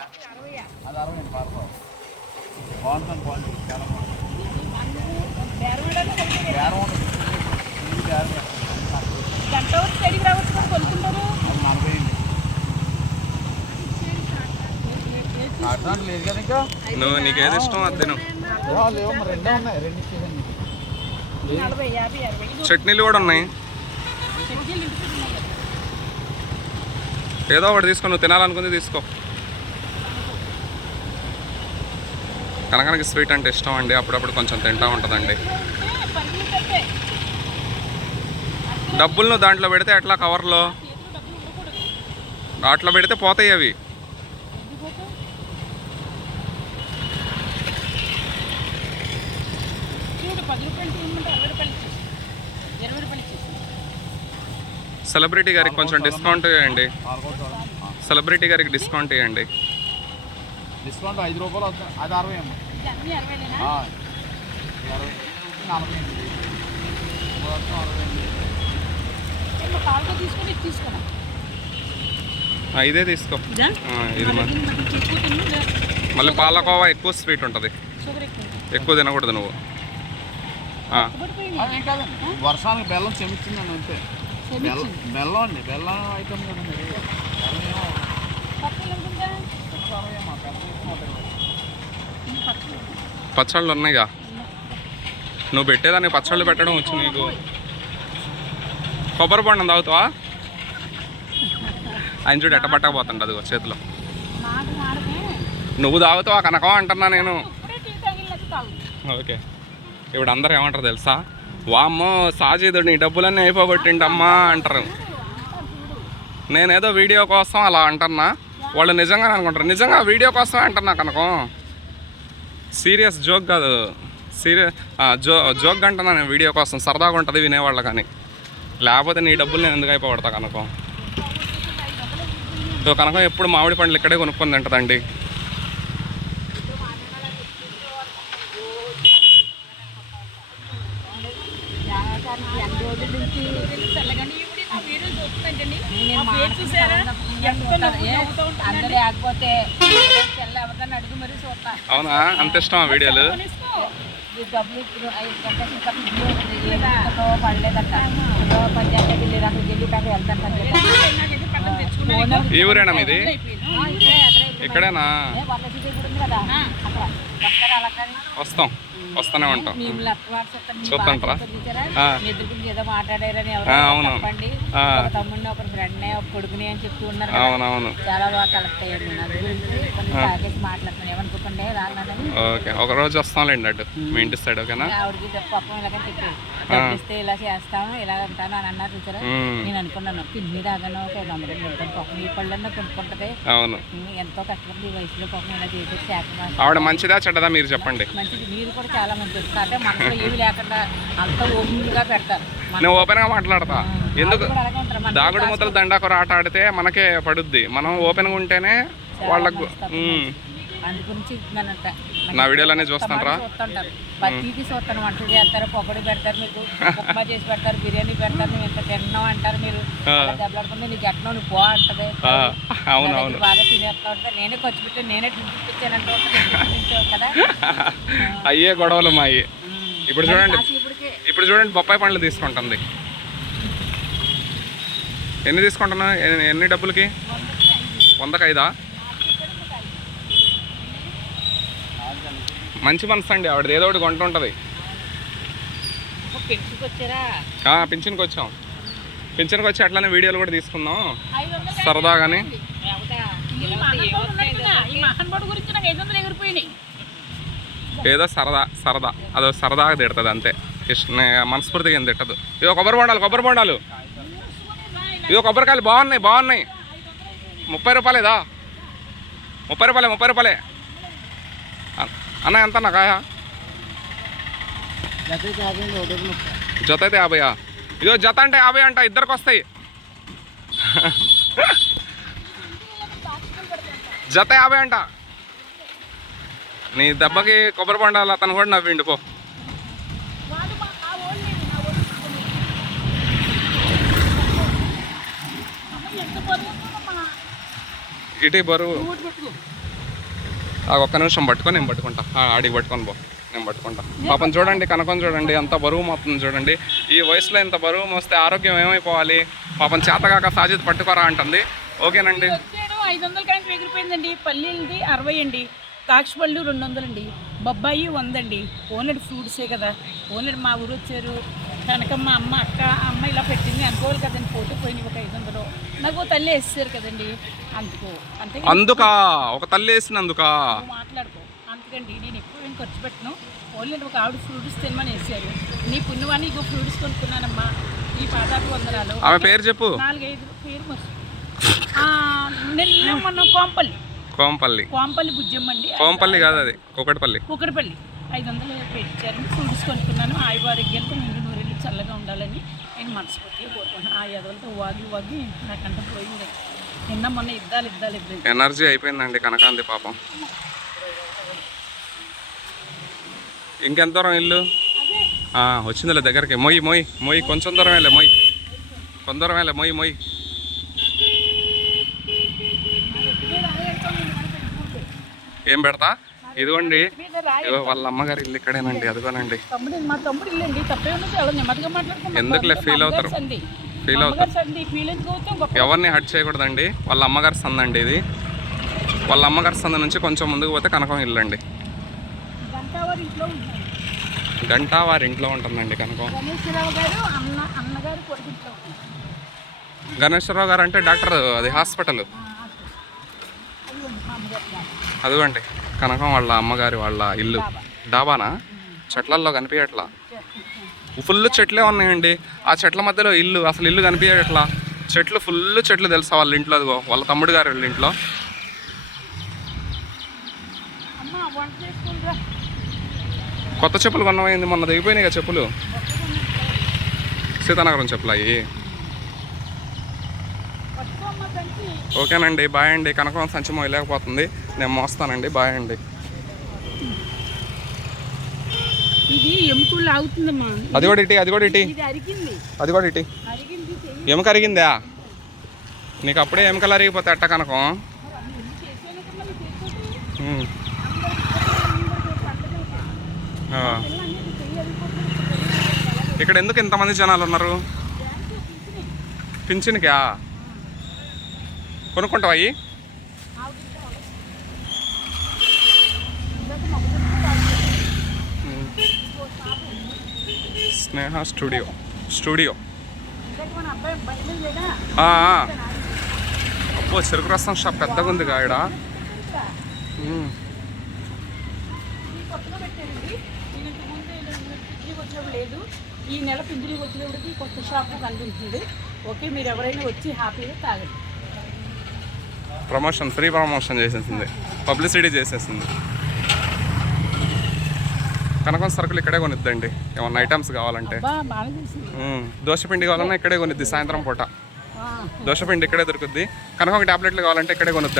అది అరవై బాగుంటుంది క్వాలిటీ చాలా బాగుంటుంది బేరం బేరం గంట వచ్చి రావచ్చు కొనుక్కుంటారు నలభై అండి లేదు కదా ఇంకా నువ్వు నీకు ఏది ఇష్టం అది తిను. లేవు మరి రెండే ఉన్నాయి రెండు ఇచ్చేసాను చట్నీలు కూడా ఉన్నాయి. ఏదో ఒకటి తీసుకో నువ్వు తినాలనుకుంది తీసుకో. కనకనకి స్వీట్ అంటే ఇష్టం అండి. అప్పుడప్పుడు కొంచెం తింటా ఉంటుందండి. డబ్బులను డబ్బులు దాంట్లో పెడితే ఎట్లా కవర్లో? దాంట్లో పెడితే పోతాయి అవి. సెలబ్రిటీ గారికి కొంచెం డిస్కౌంట్ ఇవ్వండి. సెలబ్రిటీ గారికి డిస్కౌంట్ ఇవ్వండి. డిస్కౌంట్ ఐదు రూపాయలు అవుతుంది అది అరవై అమ్మ. అరవై. ఇది నలభై అరవై తీసుకొని తీసుకున్నాం తీసుకో. ఇదా? మళ్ళీ పాలకోవా ఎక్కువ స్వీట్ ఉంటుంది. ఎక్కువ ఎక్కువ తినకూడదు నువ్వు. వర్షానికి బెల్లం చెమిచ్చిందండి అంతే. బెల్లం బెల్లం అండి బెల్లం ఐటమ్ కదండి ఇది. బెల్లం ఏమో పక్కన అనుకుంటా చిన్నది అరవై అమ్మ, పెద్దది నూట ఇరవై. ఇది పక్కన పచ్చళ్ళు ఉన్నాయిగా. నువ్వు పెట్టేదానికి పచ్చళ్ళు పెట్టడం వచ్చు నీకు. కొబ్బరి పండు తాగుతావా? ఆయన చూడు ఎట్టబట్టకపోతుండ అదిగో చేతిలో. నువ్వు తాగుతావా కనకం అంటున్నా నేను. ఓకే. ఇప్పుడు అందరూ ఏమంటారు తెలుసా? వామ్మో సాజీదుడు నీ డబ్బులన్నీ అయిపోగొట్టిండమ్మా అంటారు. నేనేదో వీడియో కోసం అలా అంటున్నా. వాళ్ళు నిజంగానే అనుకుంటారు. నిజంగా వీడియో కోసమే అంటున్నా కనకం సీరియస్ జోక్ కాదు. సీరియస్ జో జోక్ అంటున్నా నేను వీడియో కోసం. సరదాగా ఉంటుంది వినేవాళ్ళు కానీ. లేకపోతే నీ డబ్బులు నేను ఎందుకు అయిపోగొడతా కనుకో? సో కనుక ఎప్పుడు మామిడి పండ్లు ఇక్కడే కొనుక్కొని తింటుందండి. ఎన్ని వీడియో చూస్తుందండి నా పేరు చూసారా ఎంత నవ్వుతూ లేకపోతే అడుగు మరీ చూస్తా అవునా అంత ఇష్టం ఆ వీడియోలు కొనేసుకో. ఈ డబ్బులు ఇప్పుడు ఐదు ఇంకా అక్కడికి వెళ్ళి అక్కడ వెళ్తాను నాకైతే పక్కన తెచ్చుకున్నాను. ఈ ఊరేనా మీది అయిపోయింది. ఇక్కడేనా వాళ్ళ సిటీ కూడా ఉంది కదా అక్కడ వస్తారు అలా కానీ వస్తాం వస్తూనే ఉంటాం. ఆ. మీ ఇద్దరు గురించి ఏదో మాట్లాడారని ఎవరు ఆ, అవును. చెప్పండి ఆ. ఒక తమ్ముడిని ఒక ఫ్రెండ్ని ఒక కొడుకుని అని చెప్తూ ఉన్నారు కదా. అవునవును. చాలా బాగా కలెక్ట్ అయ్యారు నేను. అది గురించి కొన్ని తాగేసి మాట్లాడుతున్నాను. ఏమనుకోకండి రానని ఓకే. ఒక రోజు వస్తాంలేండి అటు మీ ఇంటి సైడ్ ఓకేనా? ఆవిడకి పాపం ఇలా చేస్తాము ఇలా అంటాను అని అన్నారు చూసారా. నేను అనుకున్నాను పిన్ని రాగాను ఒక ఐదు వందలు పెడతాను పాపం ఈ పళ్ళన్నా కొనుక్కుంటది. అవును. ఎంతో కష్టపడి ఈ వయసులో పాపం ఇలా చేసి ఆవిడ మంచిదా చెడ్డదా మీరు చెప్పండి. మంచిది. మీరు కూడా చాలా మంచిది. అంటే మనసులో ఏమి లేకుండా అంత ఓపెన్గా పెడతారు. నేను ఓపెన్గా మాట్లాడతా. ఎందుకు? దాగుడు మూతలు దండాకొర ఆట ఆడితే మనకే పడుద్ది. మనం ఓపెన్గా ఉంటేనే వాళ్ళకు నా వీడియోలన్నీ చూస్తాంట్రా? చూస్తుంటారు. ప్రతిదీ చూస్తాను. వంటలు చేస్తారు పెడతారు మీకు ఉప్మా చేసి పెడతారు బిర్యానీ పెడతారు ఇంత అంటారు మీరు. దెబ్బలాడుకుంటే నీకు ఎట్లా నువ్వు పో అంటది. ఆ, నా అవును దగ్గర అవును బాగా తినేస్తా నేనే ఖర్చు నేనే తినిపించానంటే కదా. అయ్యే గొడవలు మాయి. ఉమ్. ఇప్పుడు చూడండి. ఇప్పుడు చూడండి బొప్పాయి పండ్లు తీసుకుంటుంది. ఎన్ని తీసుకుంటున్నా? ఎన్ని- డబ్బులకి? వందకి ఐదా మంచి మనసు అండి ఆవిడది. ఏదో ఒకటి కొంట ఉంటుంది పింఛన్కి వచ్చాం పింఛన్కి వచ్చి అట్లానే వీడియోలు కూడా తీసుకుందాం. సరదాగాని. ఏదో సరదా సరదా. అదో సరదాగా తిడుతుంది అంతే. మనస్ఫూర్తిగా ఏం తిట్టదు. ఇదో కొబ్బరి బొండాలు కొబ్బరి బొండాలు. ఇదో కొబ్బరికాయలు బాగున్నాయి బాగున్నాయి. ముప్పై రూపాయలేదా ముప్పై రూపాయలే ముప్పై రూపాయలే. అన్న ఎంత అన్న కాయ? జత అయితే యాభైయా? ఇదో జత అంటే యాభై అంట ఇద్దరికి వస్తాయి. జత యాభై అంట. నీ దెబ్బకి కొబ్బరి పండాలి అతను కూడా నవ్విండు పో వాడు మా ఆ ఓన్ లేదు, నా ఓన్ తీసుకుని. అమ్మ, ఎంత బరువు ఉందమ్మా. ఇటీ బరువు ఆ ఒక్క నిమిషం పట్టుకొని నేను పట్టుకుంటా. ఆడికి పట్టుకొని పో. నేను పట్టుకుంటా. పాపం చూడండి కనకం చూడండి ఎంత బరువు మోస్తుంది చూడండి. ఈ వయసులో ఇంత బరువు మోస్తే ఆరోగ్యం ఏమైపోవాలి? పాపం చేతగాక సాజిద్ పట్టుకోరా అంటుంది. ఓకేనండి. ఐదు వందల కాంచి ఎగిరిపోయిందండి పల్లీలది అరవై అండి. ద్రాక్ష పళ్ళు రెండు వందలండి. బొబ్బాయి వందండి. ఓన్లెడ్ ఫ్రూట్సే కదా. ఓన్లెడ్ మా ఊరు వచ్చారు. కనకమ్మ అమ్మ అక్క అమ్మ ఇలా పెట్టింది అనుకోవాలి కదండి. పోతే పోయినాయి ఒక ఐదు వందలు. నాకు తల్లి వేసేసారు కదండి. అందుకు అంతే అందుక? ఒక తల్లి వేసినందుక? మాట్లాడుకో. అందుకండి నేను ఎక్కువ ఏం ఖర్చు పెట్టను. ఓన్లీ ఒక ఆవిడ ఫ్రూట్స్ తినమని వేసారు. నీ పుణ్యవాణి ఇంకో ఫ్రూట్స్ కొనుక్కున్నానమ్మా. ఈ పాదాపు వందనాలు. ఆమె పేరు చెప్పు. నాలుగైదు పేరు మరి నిన్న మొన్న కోంపల్లి. కోంపల్లి. కోంపల్లి బుజ్జమ్మ అండి కోంపల్లి కాదు అది. ఒకటిపల్లి కుక్కడపల్లి ఐదు వందలు పెట్టారని ఫ్రూట్స్ కొనుక్కున్నాను. ఆయువారోగ్యాలతో నిండు నూరెళ్ళు చల్లగా ఉండాలని నేను మనస్ఫూర్తిగా కోరుకుంటున్నాను. ఆ ఎదలతో వాగి వాగి నాకంట పోయింది. నిన్న మొన్న ఇద్దాలు ఇద్దాలు ఇద్దరు ఎనర్జీ అయిపోయిందండి కనకాంతి పాపం. ఇంకెంత దూరం ఇల్లు? వచ్చిందిలే దగ్గరికి. మొయ్యి మొయ్యి మొయ్యి కొంచెం దూరం వెళ్ళే మొయ్యి. కొంత దూరం వెళ్ళే మొయ్యి మొయ్యి. ఏం పెడతా? ఇదిగోండి. ఇదిగో వాళ్ళ అమ్మగారి ఇల్లు ఇక్కడేనండి అదిగోనండి. తమ్ముడు మా తమ్ముడు ఇల్లండి తప్పేమో చాలా నెమ్మదిగా మాట్లాడుకుంటాం ఎందుకులే ఫీల్ అవుతారు? ఫీల్ అవుతారు. ఎందుకు ఎవరిని హట్ చేయకూడదండి. వాళ్ళ అమ్మగారి సంద అండి ఇది. వాళ్ళ అమ్మగారి సంద నుంచి కొంచెం ముందుకు పోతే కనకం ఇల్లు అండి. గంట వారి ఇంట్లో ఉంటుందండి కనకం. గణేశ్వరరావు గారు అంటే డాక్టర్ అది హాస్పిటల్. అదిగోండి. కనకం వాళ్ళ అమ్మగారి వాళ్ళ ఇల్లు. డాబానా? చెట్లల్లో కనిపించట్లా? ఫుల్ చెట్లే ఉన్నాయండి. ఆ చెట్ల మధ్యలో ఇల్లు అసలు ఇల్లు కనిపించట్లా? చెట్లు ఫుల్ చెట్లు తెలుసా వాళ్ళ ఇంట్లో అదిగో వాళ్ళ తమ్ముడు గారి వాళ్ళ ఇంట్లో? కొత్త చెప్పులు కొన్నమైంది మొన్న దిగిపోయినాయి కదా చెప్పులు. సీతానగరం చెప్పులు సంచి. ఓకేనండి బాయ్ అండి. కనకం సంచి మోయలేకపోతుంది. నేను మోస్తానండి బాయ్ అండి. ఇది ఎముకలు లాగుతుందమ్మా అది కూడా ఇటీ అది కూడా ఇటీ. అది కూడా ఇటీ. ఎముక అరిగిందా? నీకు అప్పుడే ఎముకలు అరిగిపోతే ఎట్ట కనకం. ఇక్కడ ఎందుకు ఇంతమంది జనాలు ఉన్నారు? పింఛన్కా? కొనుక్కుంటావా అయ్యి ఉమ్. స్నేహ స్టూడియో. స్టూడియో. అబ్బో చెరుకు రసం షాప్ పెద్దగా ఉంది వచ్చినప్పుడు లేదు. ఈ నెల పింజిలీకి వచ్చినప్పటికి కొత్త షాపు కనిపిస్తుంది ఓకే మీరు ఎవరైనా వచ్చి హ్యాపీగా తాగండి. ప్రమోషన్ ఫ్రీ ప్రమోషన్ చేసేసింది. పబ్లిసిటీ చేసేసింది. కనకం సరుకులు ఇక్కడే కొనిద్దండి. ఏమన్నా ఐటమ్స్ కావాలంటే. దోశపిండి కావాలన్నా ఇక్కడే కొనిద్ది సాయంత్రం పూట. దోశపిండి ఇక్కడే దొరుకుద్ది. కనుక టాబ్లెట్లు కావాలంటే ఇక్కడే కొనుద్దండి.